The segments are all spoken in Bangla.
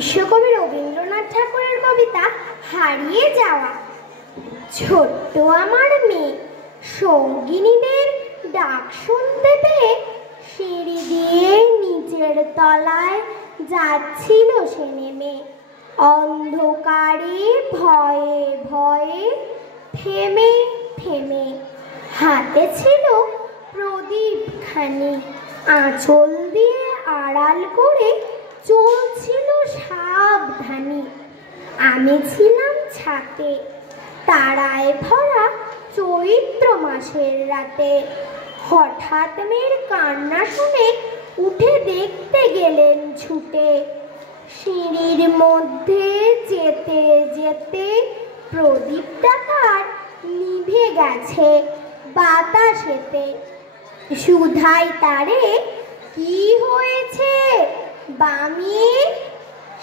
বিশ্বকবি রবীন্দ্রনাথ ঠাকুরের কবিতা হারিয়ে যাওয়া। ছোট্ট আমার মেয়ে সঙ্গিনীদের ডাক শুনতে পেয়ে সিঁড়ি দিয়ে নিচের তলায় যাচ্ছিল সে নেমে। অন্ধকারে ভয়ে ভয়ে থেমে থেমে হাতে ছিল প্রদীপখানি, আঁচল দিয়ে আড়াল করে চলছিল সাবধানী। আমি ছিলাম ছাতে, তারায় ভরা চৈত্র মাসের রাতে। হঠাৎ মেয়ের কান্না শুনে উঠে দেখতে গেলেন ছুটে। সিঁড়ির মধ্যে যেতে যেতে প্রদীপটা তার নিভে গেছে বাতাসেতে। সুধাই তারে, কি হয়েছে বামিয়ে?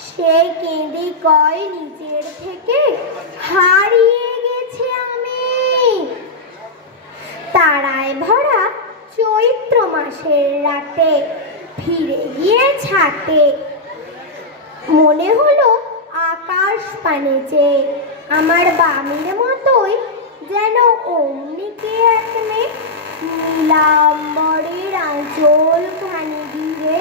সে কেঁদে কয়, নিজের থেকে হারিয়ে গেছে আমি। তারায় ভরা চৈত্র মাসের রাতে ফিরে গিয়ে ছাতে। মনে হলো আকাশ পানে চেয়ে আমার বামির মতোই যেন অমনি কে এক মেয়ে নীলাম্বরের আঁচল খানি ঘিরে।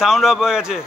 সাউন্ড অফ হয়ে গেছে।